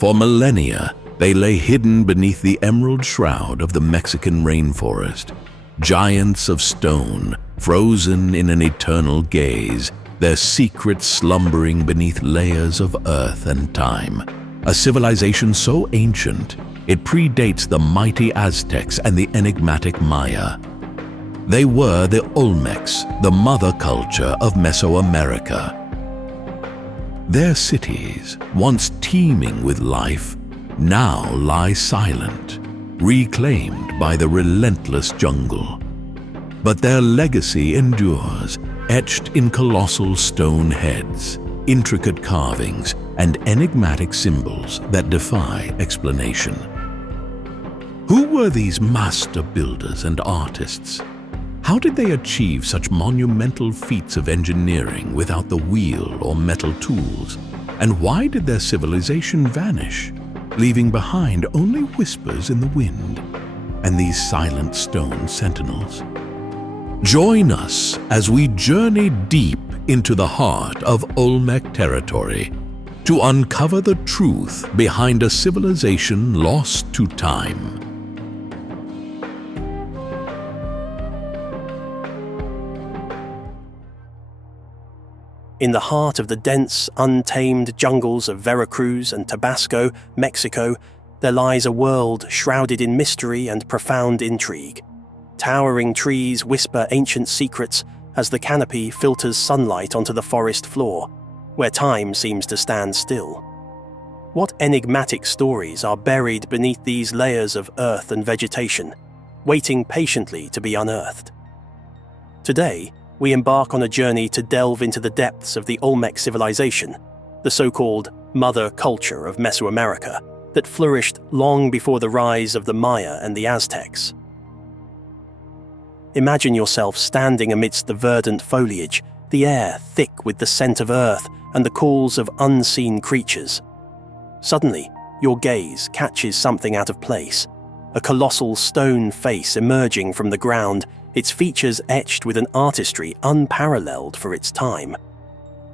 For millennia, they lay hidden beneath the emerald shroud of the Mexican rainforest. Giants of stone, frozen in an eternal gaze, their secrets slumbering beneath layers of earth and time. A civilization so ancient, it predates the mighty Aztecs and the enigmatic Maya. They were the Olmecs, the mother culture of Mesoamerica. Their cities, once teeming with life, now lie silent, reclaimed by the relentless jungle. But their legacy endures, etched in colossal stone heads, intricate carvings, and enigmatic symbols that defy explanation. Who were these master builders and artists? How did they achieve such monumental feats of engineering without the wheel or metal tools? And why did their civilization vanish, leaving behind only whispers in the wind and these silent stone sentinels? Join us as we journey deep into the heart of Olmec territory to uncover the truth behind a civilization lost to time. In the heart of the dense, untamed jungles of Veracruz and Tabasco, Mexico, there lies a world shrouded in mystery and profound intrigue. Towering trees whisper ancient secrets as the canopy filters sunlight onto the forest floor, where time seems to stand still. What enigmatic stories are buried beneath these layers of earth and vegetation, waiting patiently to be unearthed? Today, we embark on a journey to delve into the depths of the Olmec civilization, the so-called mother culture of Mesoamerica that flourished long before the rise of the Maya and the Aztecs. Imagine yourself standing amidst the verdant foliage, the air thick with the scent of earth and the calls of unseen creatures. Suddenly, your gaze catches something out of place, a colossal stone face emerging from the ground, its features etched with an artistry unparalleled for its time.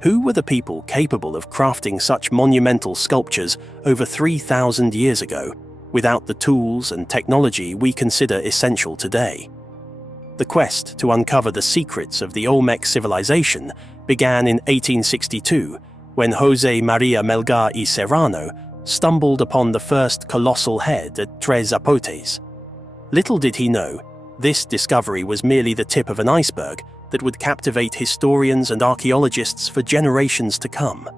Who were the people capable of crafting such monumental sculptures over 3,000 years ago, without the tools and technology we consider essential today? The quest to uncover the secrets of the Olmec civilization began in 1862, when José María Melgar y Serrano stumbled upon the first colossal head at Tres Zapotes. Little did he know, this discovery was merely the tip of an iceberg that would captivate historians and archaeologists for generations to come.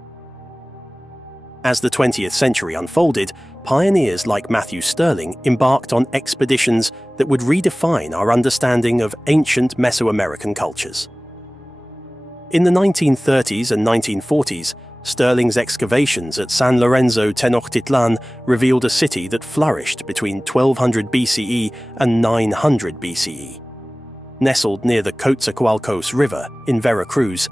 As the 20th century unfolded, pioneers like Matthew Stirling embarked on expeditions that would redefine our understanding of ancient Mesoamerican cultures. In the 1930s and 1940s, Stirling's excavations at San Lorenzo, Tenochtitlan revealed a city that flourished between 1200 BCE and 900 BCE. Nestled near the Coatzacoalcos River in Veracruz,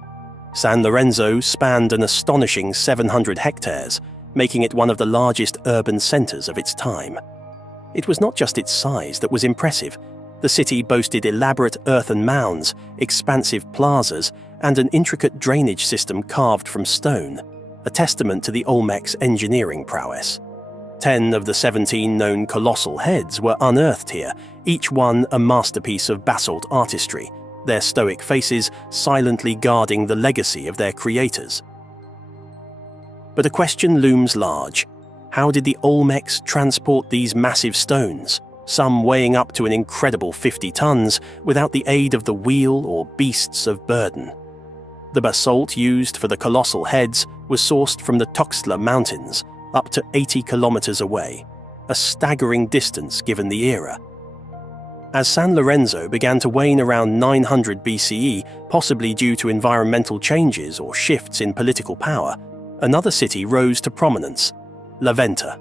San Lorenzo spanned an astonishing 700 hectares, making it one of the largest urban centers of its time. It was not just its size that was impressive. The city boasted elaborate earthen mounds, expansive plazas, and an intricate drainage system carved from stone, a testament to the Olmecs' engineering prowess. 10 of the 17 known colossal heads were unearthed here, each one a masterpiece of basalt artistry, their stoic faces silently guarding the legacy of their creators. But a question looms large. How did the Olmecs transport these massive stones, some weighing up to an incredible 50 tons, without the aid of the wheel or beasts of burden? The basalt used for the colossal heads was sourced from the Tuxtla Mountains, up to 80 kilometers away, a staggering distance given the era. As San Lorenzo began to wane around 900 BCE, possibly due to environmental changes or shifts in political power, another city rose to prominence, La Venta.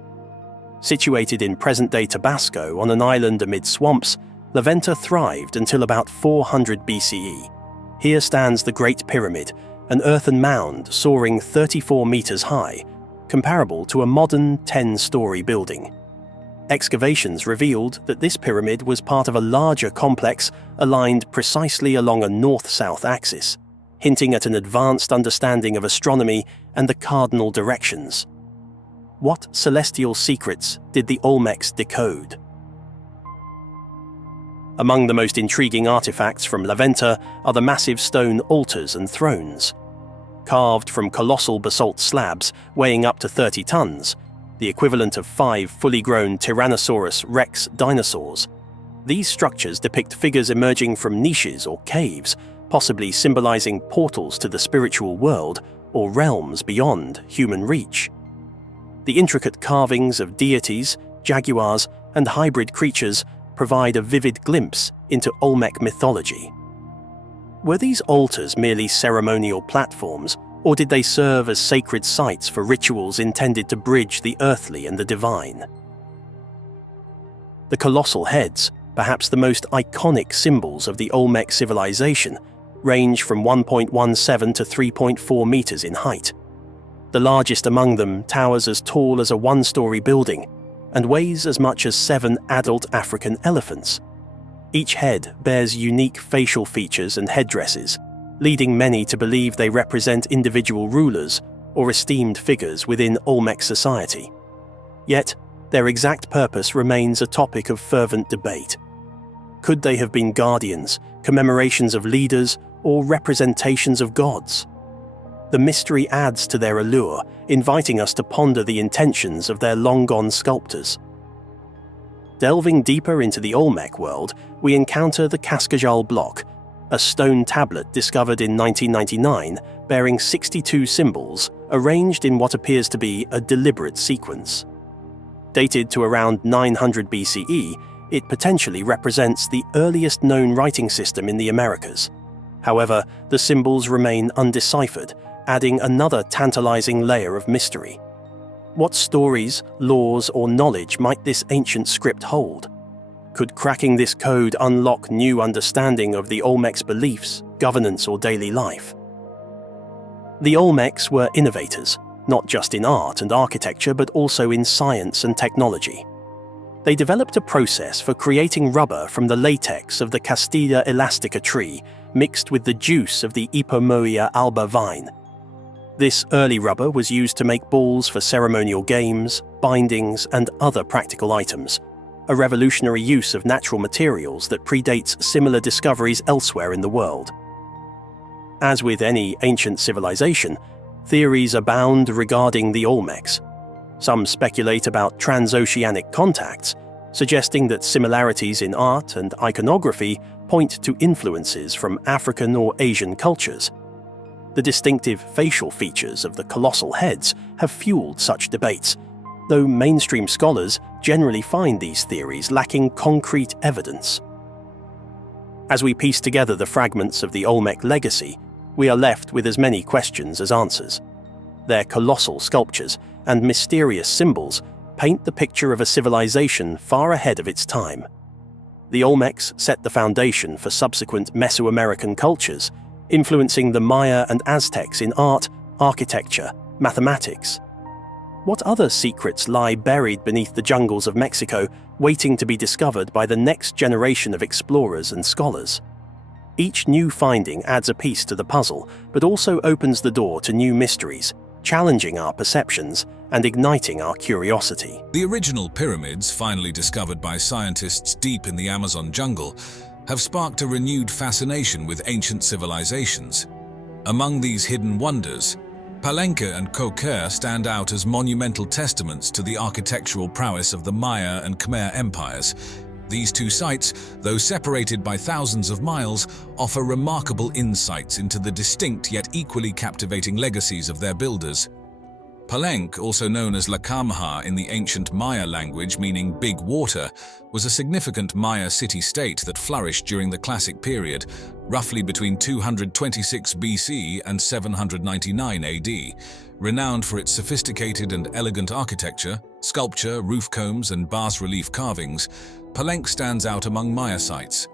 Situated in present-day Tabasco on an island amid swamps, La Venta thrived until about 400 BCE. Here stands the Great Pyramid, an earthen mound soaring 34 meters high, comparable to a modern 10-story building. Excavations revealed that this pyramid was part of a larger complex aligned precisely along a north-south axis, hinting at an advanced understanding of astronomy and the cardinal directions. What celestial secrets did the Olmecs decode? Among the most intriguing artifacts from Venta are the massive stone altars and thrones. Carved from colossal basalt slabs weighing up to 30 tons, the equivalent of 5 fully grown Tyrannosaurus rex dinosaurs, these structures depict figures emerging from niches or caves, possibly symbolizing portals to the spiritual world or realms beyond human reach. The intricate carvings of deities, jaguars, and hybrid creatures provide a vivid glimpse into Olmec mythology. Were these altars merely ceremonial platforms, or did they serve as sacred sites for rituals intended to bridge the earthly and the divine? The colossal heads, perhaps the most iconic symbols of the Olmec civilization, range from 1.17 to 3.4 meters in height. The largest among them towers as tall as a one-story building and weighs as much as 7 adult African elephants. Each head bears unique facial features and headdresses, leading many to believe they represent individual rulers or esteemed figures within Olmec society. Yet, their exact purpose remains a topic of fervent debate. Could they have been guardians, commemorations of leaders, or representations of gods? The mystery adds to their allure, inviting us to ponder the intentions of their long-gone sculptors. Delving deeper into the Olmec world, we encounter the Cascajal block, a stone tablet discovered in 1999 bearing 62 symbols arranged in what appears to be a deliberate sequence. Dated to around 900 BCE, it potentially represents the earliest known writing system in the Americas. However, the symbols remain undeciphered, adding another tantalizing layer of mystery. What stories, laws, or knowledge might this ancient script hold? Could cracking this code unlock new understanding of the Olmecs' beliefs, governance, or daily life? The Olmecs were innovators, not just in art and architecture, but also in science and technology. They developed a process for creating rubber from the latex of the Castilla elastica tree mixed with the juice of the Ipomoea alba vine. This early rubber was used to make balls for ceremonial games, bindings, and other practical items, a revolutionary use of natural materials that predates similar discoveries elsewhere in the world. As with any ancient civilization, theories abound regarding the Olmecs. Some speculate about transoceanic contacts, suggesting that similarities in art and iconography point to influences from African or Asian cultures. The distinctive facial features of the colossal heads have fueled such debates, though mainstream scholars generally find these theories lacking concrete evidence. As we piece together the fragments of the Olmec legacy, we are left with as many questions as answers. Their colossal sculptures and mysterious symbols paint the picture of a civilization far ahead of its time. The Olmecs set the foundation for subsequent Mesoamerican cultures, influencing the Maya and Aztecs in art, architecture, mathematics. What other secrets lie buried beneath the jungles of Mexico, waiting to be discovered by the next generation of explorers and scholars? Each new finding adds a piece to the puzzle, but also opens the door to new mysteries, challenging our perceptions and igniting our curiosity. The original pyramids, finally discovered by scientists deep in the Amazon jungle, have sparked a renewed fascination with ancient civilizations. Among these hidden wonders, Palenque and Koh Ker stand out as monumental testaments to the architectural prowess of the Maya and Khmer empires. These two sites, though separated by thousands of miles, offer remarkable insights into the distinct yet equally captivating legacies of their builders. Palenque, also known as La Camha in the ancient Maya language meaning big water, was a significant Maya city-state that flourished during the Classic period, roughly between 226 BC and 799 AD. Renowned for its sophisticated and elegant architecture, sculpture, roof combs, and bas-relief carvings, Palenque stands out among Maya sites.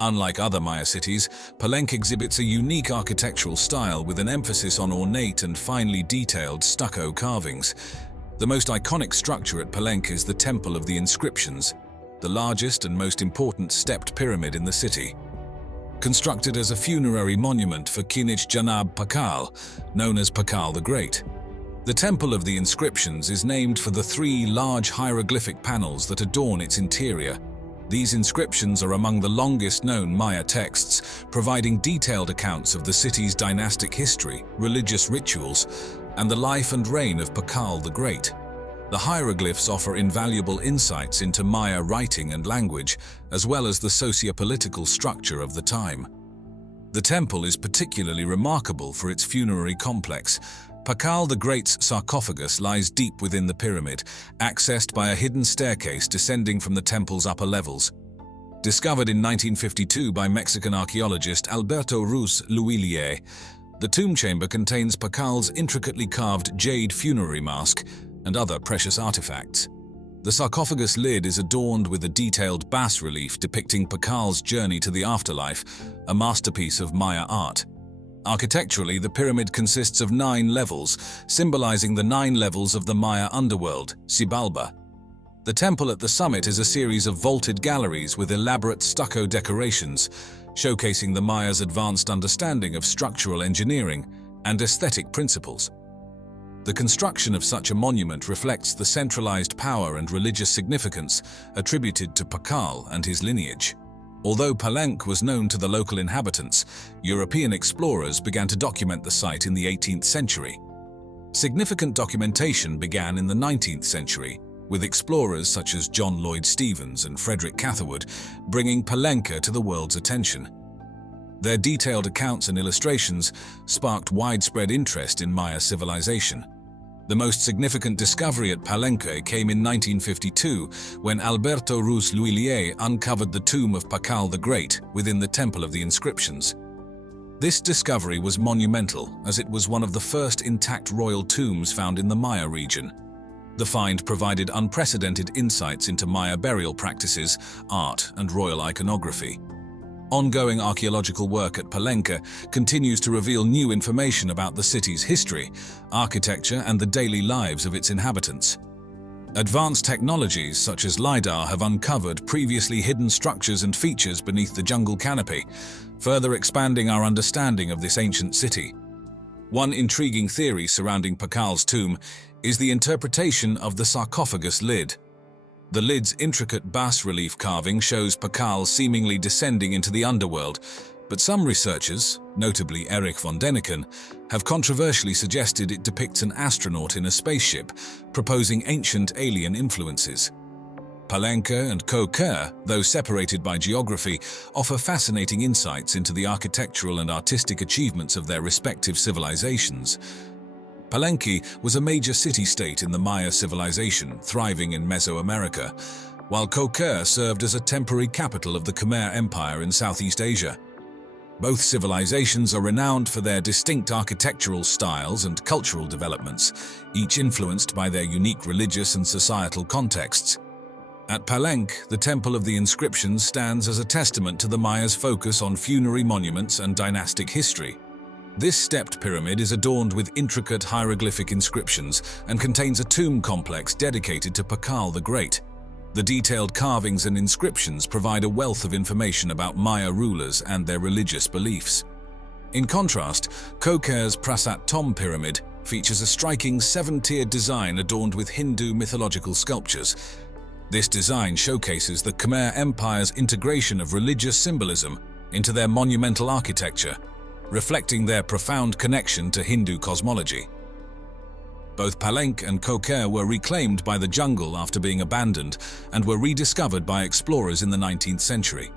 Unlike other Maya cities, Palenque exhibits a unique architectural style with an emphasis on ornate and finely detailed stucco carvings. The most iconic structure at Palenque is the Temple of the Inscriptions, the largest and most important stepped pyramid in the city. Constructed as a funerary monument for Kinich Janab Pakal, known as Pakal the Great. The Temple of the Inscriptions is named for the 3 large hieroglyphic panels that adorn its interior. These inscriptions are among the longest known Maya texts, providing detailed accounts of the city's dynastic history, religious rituals, and the life and reign of Tikal the Great. The hieroglyphs offer invaluable insights into Maya writing and language, as well as the socio-political structure of the time. The temple is particularly remarkable for its funerary complex. Tikal the Great's sarcophagus lies deep within the pyramid, accessed by a hidden staircase descending from the temple's upper levels. Discovered in 1952 by Mexican archaeologist Alberto Ruz Luillier, the tomb chamber contains Tikal's intricately carved jade funerary mask and other precious artifacts. The sarcophagus lid is adorned with a detailed bas-relief depicting Tikal's journey to the afterlife, a masterpiece of Maya art. Architecturally, the pyramid consists of 9 levels, symbolizing the 9 levels of the Maya underworld, Xibalba. The temple at the summit is a series of vaulted galleries with elaborate stucco decorations, showcasing the Maya's advanced understanding of structural engineering and aesthetic principles. The construction of such a monument reflects the centralized power and religious significance attributed to Tikal and his lineage. Although Palenque was known to the local inhabitants, European explorers began to document the site in the 18th century. Significant documentation began in the 19th century, with explorers such as John Lloyd Stephens and Frederick Catherwood bringing Palenque to the world's attention. Their detailed accounts and illustrations sparked widespread interest in Maya civilization. The most significant discovery at Palenque came in 1952 when Alberto Ruz Luillier uncovered the tomb of Tikal the Great within the Temple of the Inscriptions. This discovery was monumental as it was one of the first intact royal tombs found in the Maya region. The find provided unprecedented insights into Maya burial practices, art, and royal iconography. Ongoing archaeological work at Palenque continues to reveal new information about the city's history, architecture, and the daily lives of its inhabitants. Advanced technologies such as LiDAR have uncovered previously hidden structures and features beneath the jungle canopy, further expanding our understanding of this ancient city. One intriguing theory surrounding Tikal's tomb is the interpretation of the sarcophagus lid. The lid's intricate bas-relief carving shows Tikal seemingly descending into the underworld, but some researchers, notably Erich von Däniken, have controversially suggested it depicts an astronaut in a spaceship, proposing ancient alien influences. Palenque and Koh Ker, though separated by geography, offer fascinating insights into the architectural and artistic achievements of their respective civilizations. Palenque was a major city-state in the Maya civilization, thriving in Mesoamerica, while Koh Ker served as a temporary capital of the Khmer Empire in Southeast Asia. Both civilizations are renowned for their distinct architectural styles and cultural developments, each influenced by their unique religious and societal contexts. At Palenque, the Temple of the Inscriptions stands as a testament to the Maya's focus on funerary monuments and dynastic history. This stepped pyramid is adorned with intricate hieroglyphic inscriptions and contains a tomb complex dedicated to Tikal the Great. The detailed carvings and inscriptions provide a wealth of information about Maya rulers and their religious beliefs. In contrast, Koh Ker's Prasat Tom pyramid features a striking 7-tiered design adorned with Hindu mythological sculptures. This design showcases the Khmer Empire's integration of religious symbolism into their monumental architecture, reflecting their profound connection to Hindu cosmology. Both Palenque and Koh Ker were reclaimed by the jungle after being abandoned and were rediscovered by explorers in the 19th century.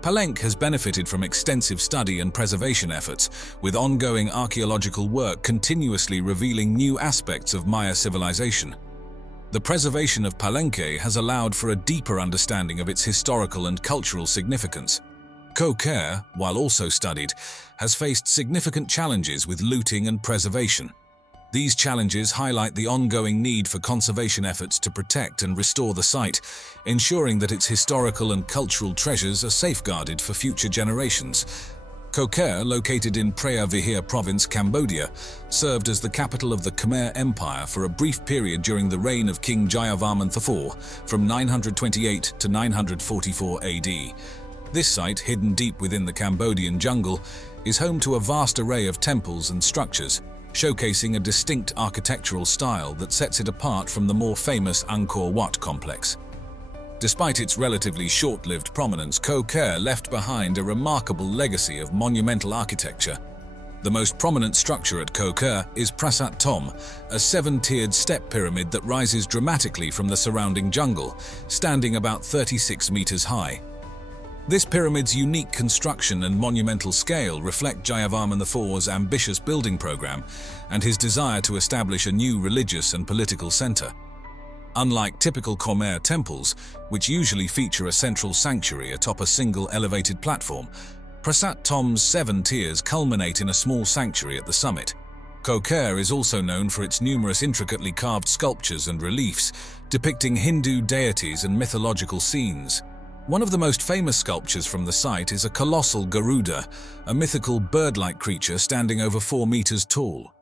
Palenque has benefited from extensive study and preservation efforts, with ongoing archaeological work continuously revealing new aspects of Maya civilization. The preservation of Palenque has allowed for a deeper understanding of its historical and cultural significance. Koh Ker, while also studied, has faced significant challenges with looting and preservation. These challenges highlight the ongoing need for conservation efforts to protect and restore the site, ensuring that its historical and cultural treasures are safeguarded for future generations. Koh Ker, located in Preah Vihear Province, Cambodia, served as the capital of the Khmer Empire for a brief period during the reign of King Jayavarman IV from 928 to 944 AD. This site, hidden deep within the Cambodian jungle, is home to a vast array of temples and structures, showcasing a distinct architectural style that sets it apart from the more famous Angkor Wat complex. Despite its relatively short-lived prominence, Koh Ker left behind a remarkable legacy of monumental architecture. The most prominent structure at Koh Ker is Prasat Tom, a 7-tiered step pyramid that rises dramatically from the surrounding jungle, standing about 36 meters high. This pyramid's unique construction and monumental scale reflect Jayavarman IV's ambitious building program and his desire to establish a new religious and political center. Unlike typical Khmer temples, which usually feature a central sanctuary atop a single elevated platform, Prasat Tom's 7 tiers culminate in a small sanctuary at the summit. Koh Ker is also known for its numerous intricately carved sculptures and reliefs depicting Hindu deities and mythological scenes. One of the most famous sculptures from the site is a colossal Garuda, a mythical bird-like creature standing over 4 meters tall.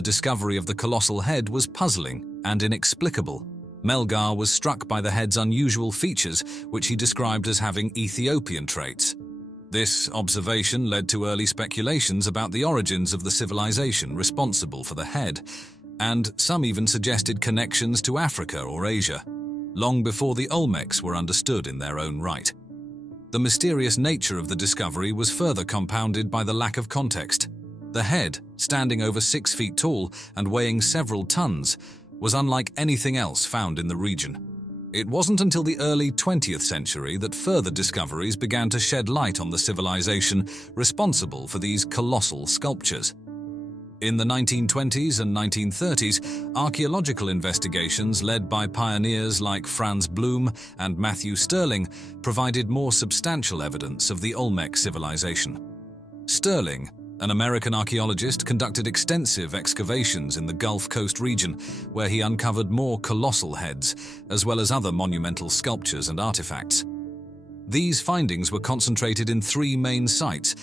The discovery of the colossal head was puzzling and inexplicable. Melgar was struck by the head's unusual features, which he described as having Ethiopian traits. This observation led to early speculations about the origins of the civilization responsible for the head, and some even suggested connections to Africa or Asia, long before the Olmecs were understood in their own right. The mysterious nature of the discovery was further compounded by the lack of context. The head, standing over 6 feet tall and weighing several tons, was unlike anything else found in the region. It wasn't until the early 20th century that further discoveries began to shed light on the civilization responsible for these colossal sculptures. In the 1920s and 1930s, archaeological investigations led by pioneers like Franz Blum and Matthew Stirling provided more substantial evidence of the Olmec civilization. Stirling, an American archaeologist, conducted extensive excavations in the Gulf Coast region, where he uncovered more colossal heads, as well as other monumental sculptures and artifacts. These findings were concentrated in 3 main sites: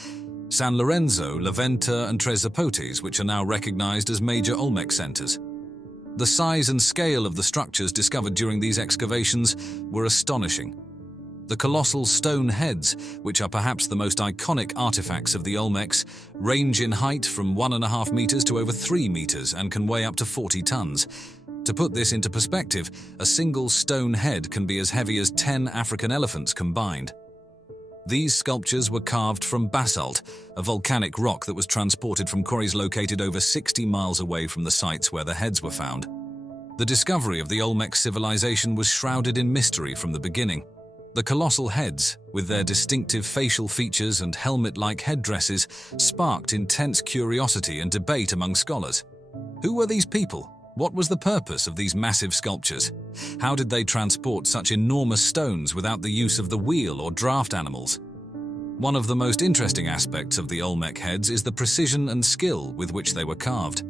San Lorenzo, Venta, and Tres Zapotes, which are now recognized as major Olmec centers. The size and scale of the structures discovered during these excavations were astonishing. The colossal stone heads, which are perhaps the most iconic artifacts of the Olmecs, range in height from 1.5 meters to over 3 meters and can weigh up to 40 tons. To put this into perspective, a single stone head can be as heavy as 10 African elephants combined. These sculptures were carved from basalt, a volcanic rock that was transported from quarries located over 60 miles away from the sites where the heads were found. The discovery of the Olmec civilization was shrouded in mystery from the beginning. The colossal heads, with their distinctive facial features and helmet-like headdresses, sparked intense curiosity and debate among scholars. Who were these people? What was the purpose of these massive sculptures? How did they transport such enormous stones without the use of the wheel or draft animals? One of the most interesting aspects of the Olmec heads is the precision and skill with which they were carved.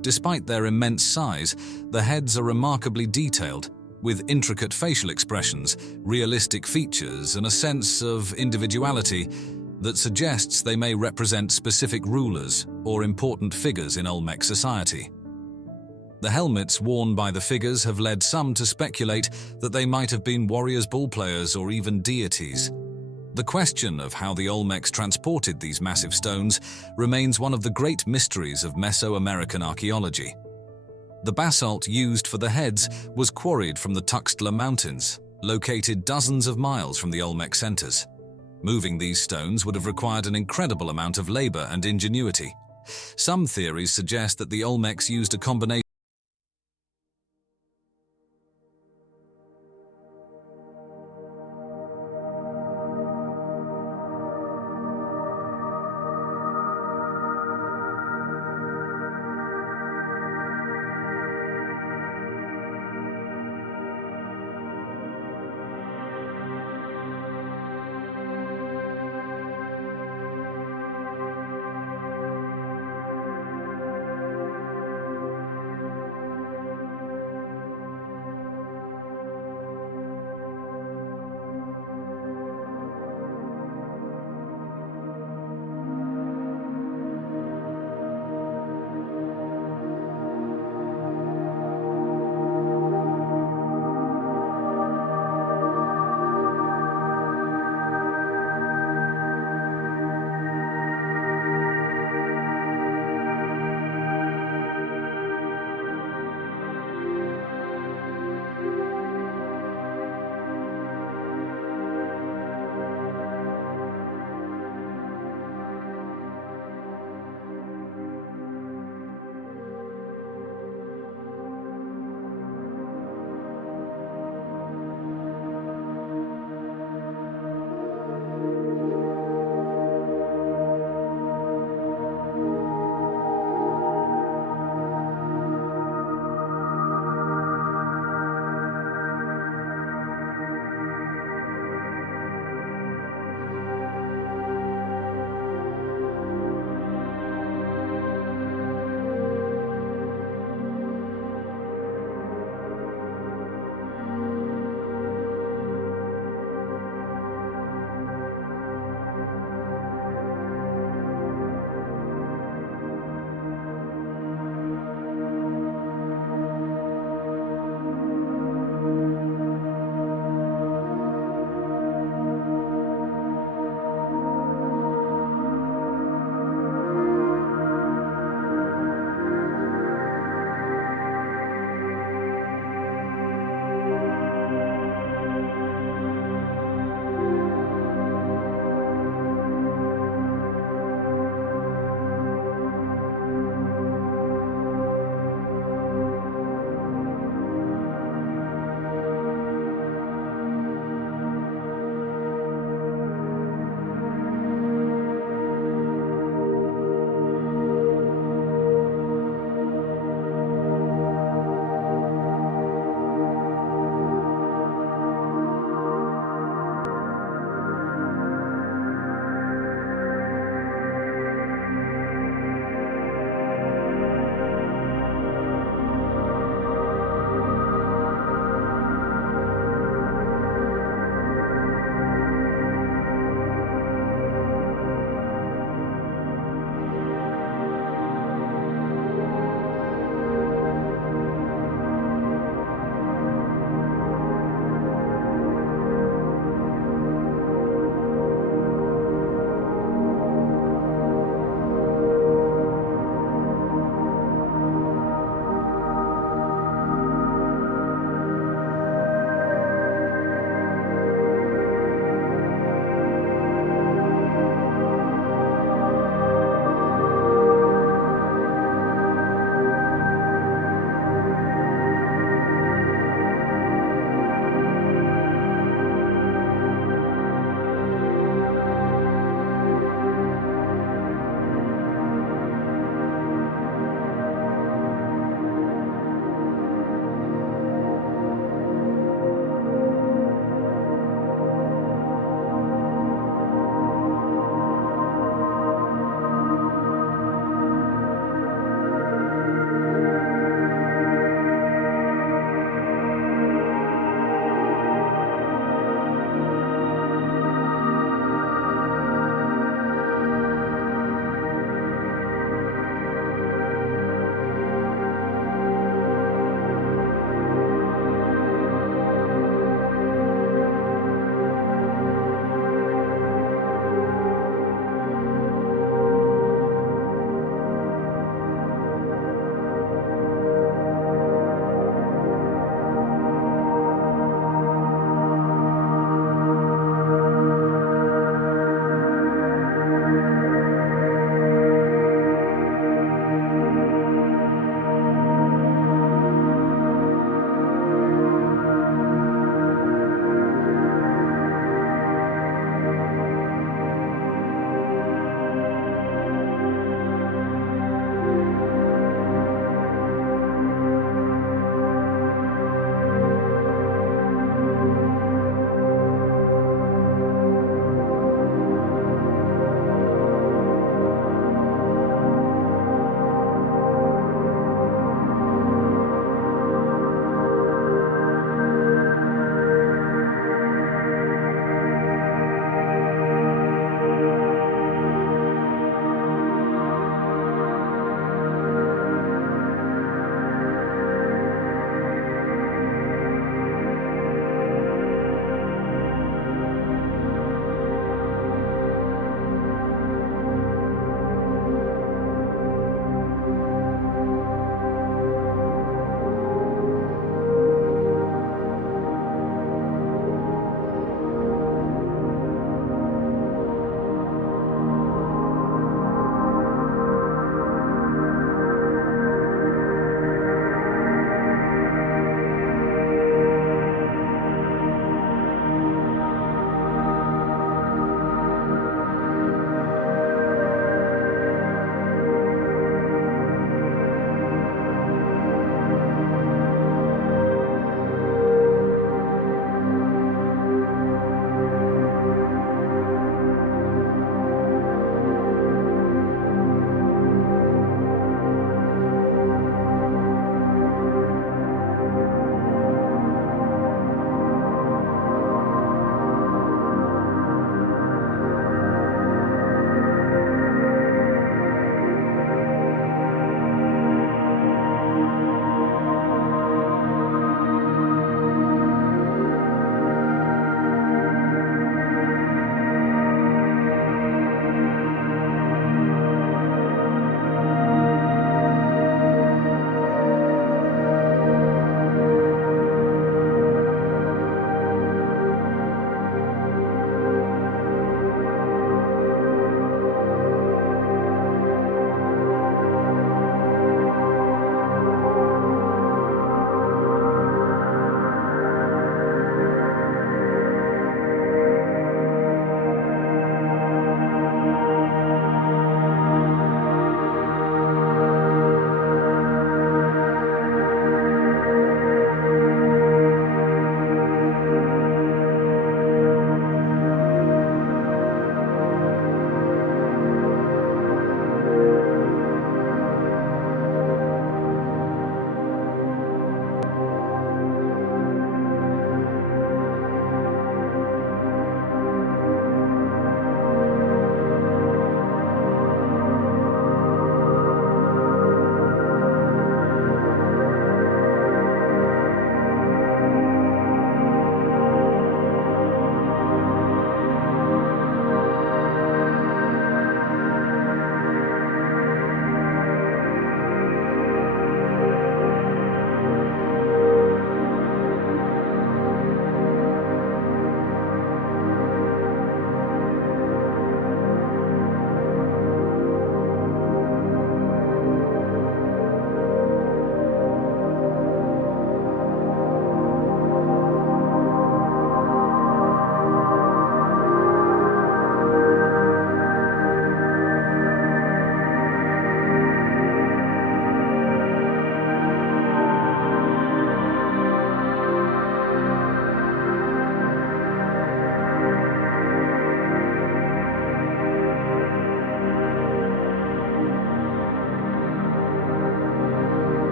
Despite their immense size, the heads are remarkably detailed, with intricate facial expressions, realistic features, and a sense of individuality that suggests they may represent specific rulers or important figures in Olmec society. The helmets worn by the figures have led some to speculate that they might have been warriors, ballplayers, or even deities. The question of how the Olmecs transported these massive stones remains one of the great mysteries of Mesoamerican archaeology. The basalt used for the heads was quarried from the Tuxtla Mountains, located dozens of miles from the Olmec centers. Moving these stones would have required an incredible amount of labor and ingenuity. Some theories suggest that the Olmecs used a combination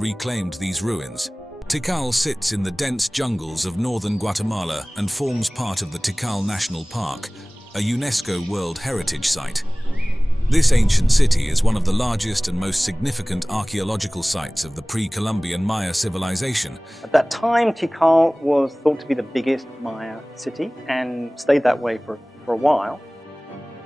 reclaimed these ruins. Tikal sits in the dense jungles of northern Guatemala and forms part of the Tikal National Park, a UNESCO World Heritage Site. This ancient city is one of the largest and most significant archaeological sites of the pre-Columbian Maya civilization. At that time, Tikal was thought to be the biggest Maya city and stayed that way for a while.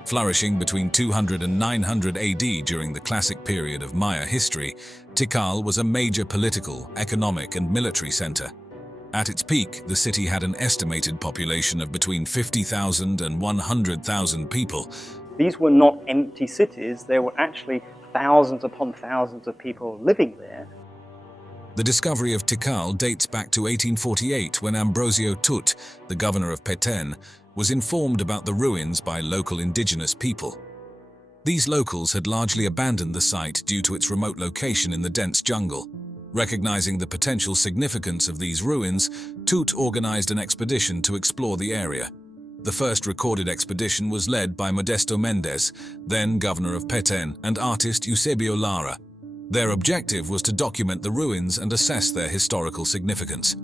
Flourishing between 200 and 900 AD during the classic period of Maya history, Tikal was a major political, economic, and military center. At its peak, the city had an estimated population of between 50,000 and 100,000 people. These were not empty cities, there were actually thousands upon thousands of people living there. The discovery of Tikal dates back to 1848 when Ambrosio Tut, the governor of Petén, was informed about the ruins by local indigenous people. These locals had largely abandoned the site due to its remote location in the dense jungle. Recognizing the potential significance of these ruins, Tut organized an expedition to explore the area. The first recorded expedition was led by Modesto Méndez, then governor of Petén, and artist Eusebio Lara. Their objective was to document the ruins and assess their historical significance.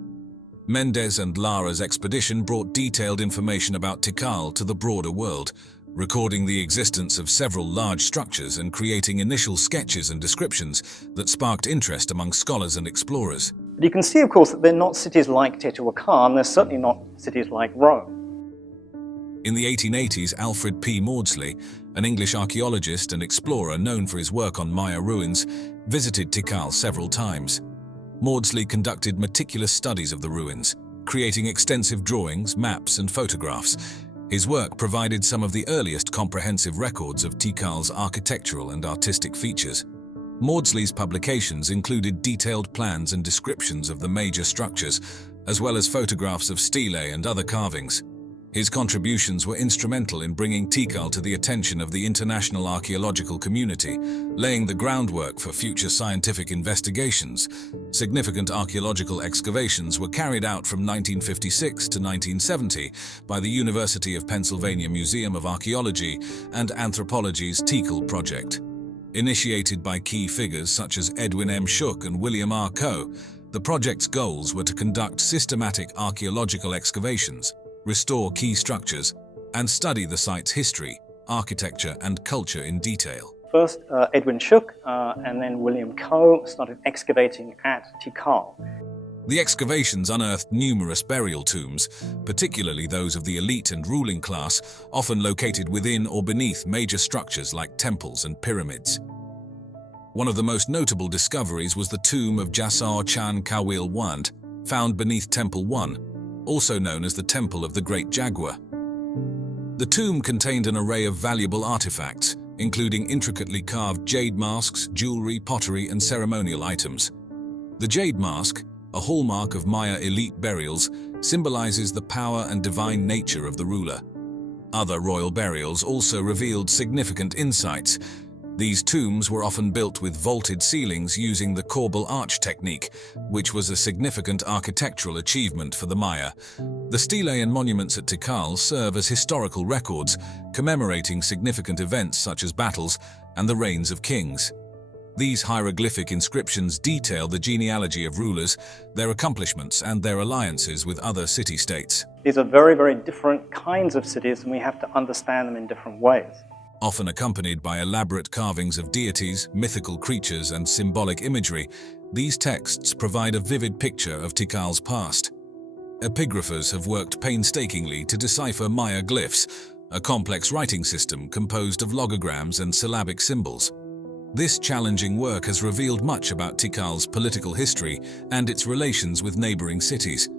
Méndez and Lara's expedition brought detailed information about Tikal to the broader world, recording the existence of several large structures and creating initial sketches and descriptions that sparked interest among scholars and explorers. But you can see, of course, that they're not cities like Teotihuacan, they're certainly not cities like Rome. In the 1880s, Alfred P. Maudsley, an English archaeologist and explorer known for his work on Maya ruins, visited Tikal several times. Maudsley conducted meticulous studies of the ruins, creating extensive drawings, maps, and photographs. His work provided some of the earliest comprehensive records of Tikal's architectural and artistic features. Maudsley's publications included detailed plans and descriptions of the major structures, as well as photographs of stelae and other carvings. His contributions were instrumental in bringing Tikal to the attention of the international archaeological community, laying the groundwork for future scientific investigations. Significant archaeological excavations were carried out from 1956 to 1970 by the University of Pennsylvania Museum of Archaeology and Anthropology's Tikal project. Initiated by key figures such as Edwin M. Shook and William R. Koh, the project's goals were to conduct systematic archaeological excavations, restore key structures, and study the site's history, architecture, and culture in detail. First, Edwin Shook and then William Koh started excavating at Tikal. The excavations unearthed numerous burial tombs, particularly those of the elite and ruling class, often located within or beneath major structures like temples and pyramids. One of the most notable discoveries was the tomb of Jasar Chan Kawil Wand, found beneath Temple 1, also known as the Temple of the Great Jaguar. The tomb contained an array of valuable artifacts, including intricately carved jade masks, jewelry, pottery, and ceremonial items. The jade mask, a hallmark of Maya elite burials, symbolizes the power and divine nature of the ruler. Other royal burials also revealed significant insights. These tombs were often built with vaulted ceilings using the corbel arch technique, which was a significant architectural achievement for the Maya. The stelae and monuments at Tikal serve as historical records, commemorating significant events such as battles and the reigns of kings. These hieroglyphic inscriptions detail the genealogy of rulers, their accomplishments, and their alliances with other city-states. These are very, very different kinds of cities, and we have to understand them in different ways. Often accompanied by elaborate carvings of deities, mythical creatures, and symbolic imagery, these texts provide a vivid picture of Tikal's past. Epigraphers have worked painstakingly to decipher Maya glyphs, a complex writing system composed of logograms and syllabic symbols. This challenging work has revealed much about Tikal's political history and its relations with neighboring cities.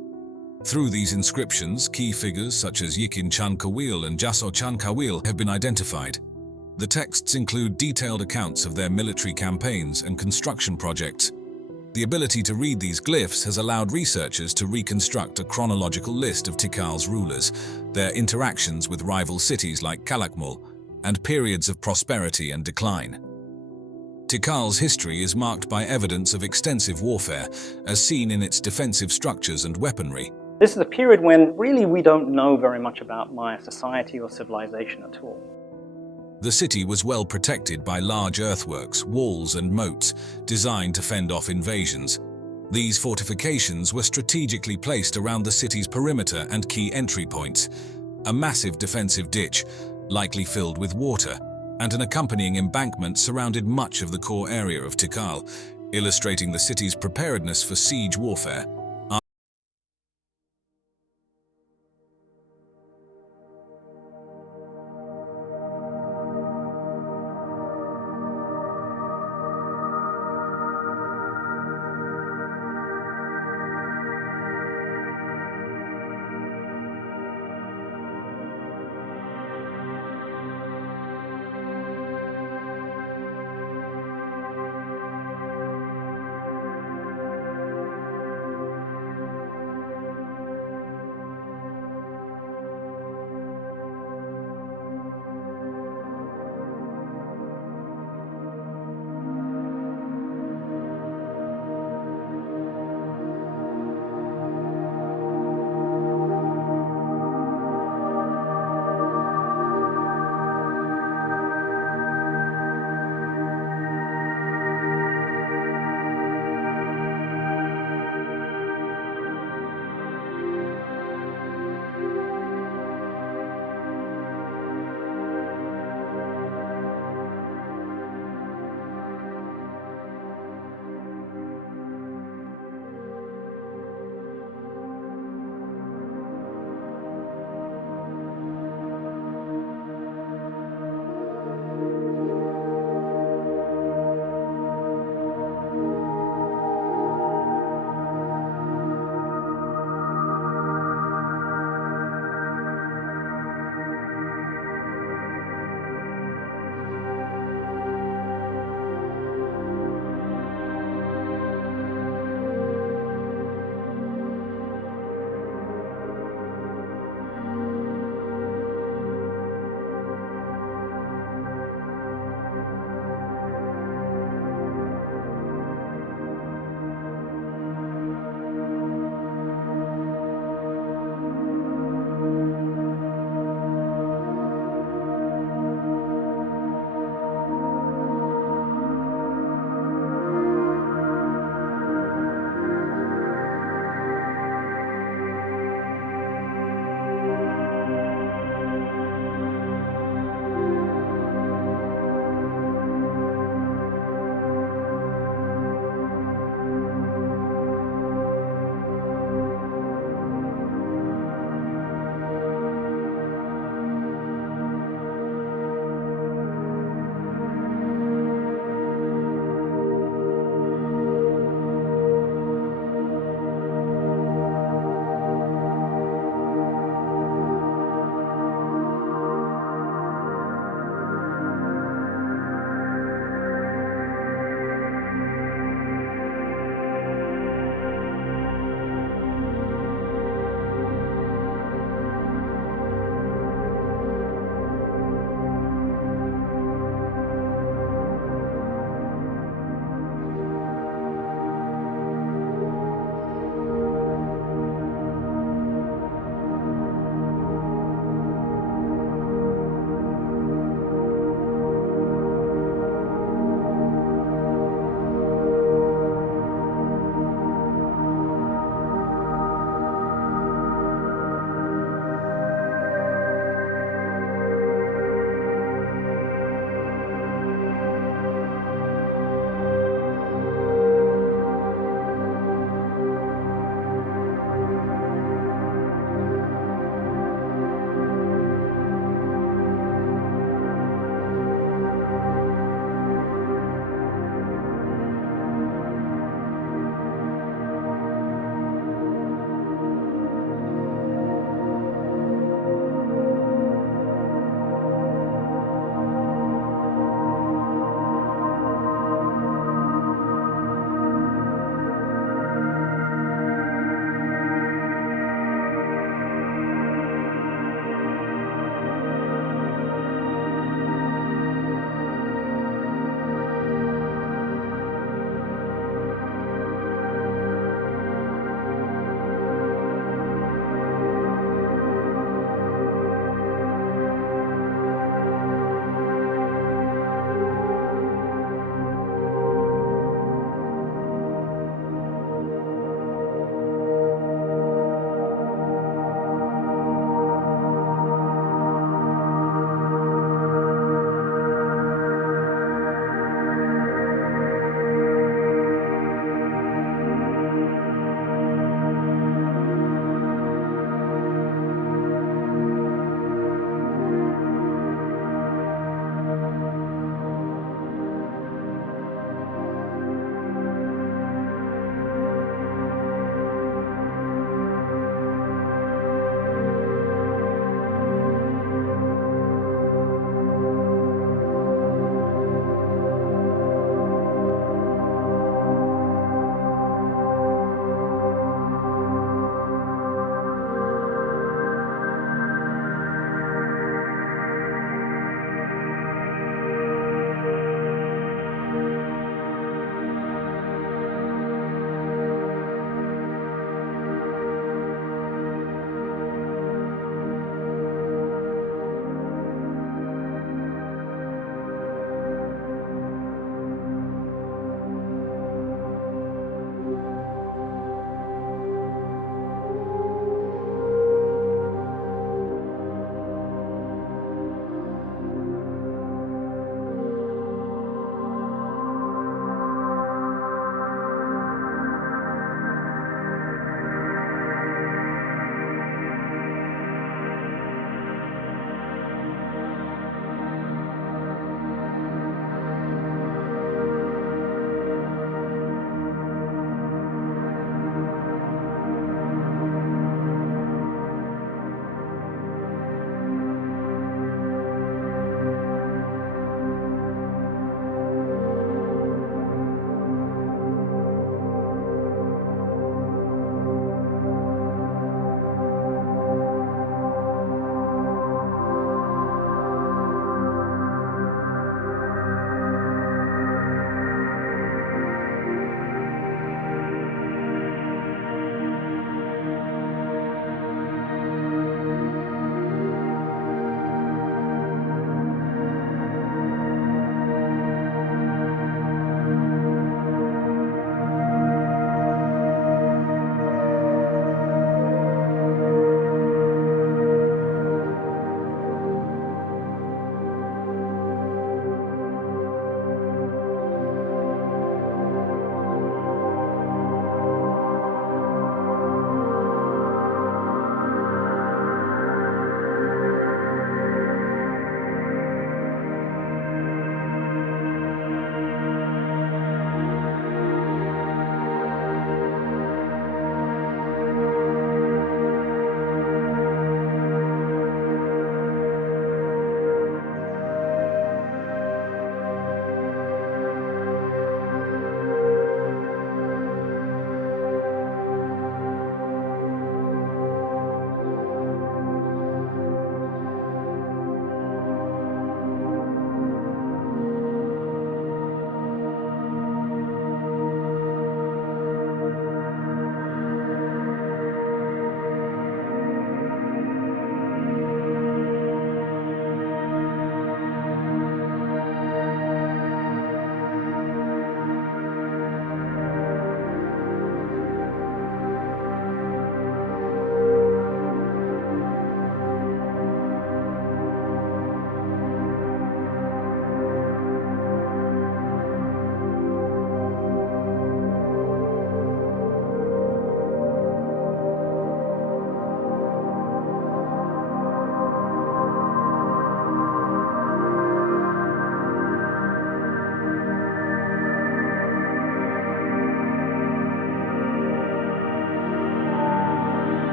Through these inscriptions, key figures such as Yikin Chan Kawil and Jasar Chan Kawil have been identified. The texts include detailed accounts of their military campaigns and construction projects. The ability to read these glyphs has allowed researchers to reconstruct a chronological list of Tikal's rulers, their interactions with rival cities like Calakmul, and periods of prosperity and decline. Tikal's history is marked by evidence of extensive warfare, as seen in its defensive structures and weaponry. This is a period when really we don't know very much about Maya society or civilization at all. The city was well protected by large earthworks, walls and moats designed to fend off invasions. These fortifications were strategically placed around the city's perimeter and key entry points. A massive defensive ditch, likely filled with water, and an accompanying embankment surrounded much of the core area of Tikal, illustrating the city's preparedness for siege warfare.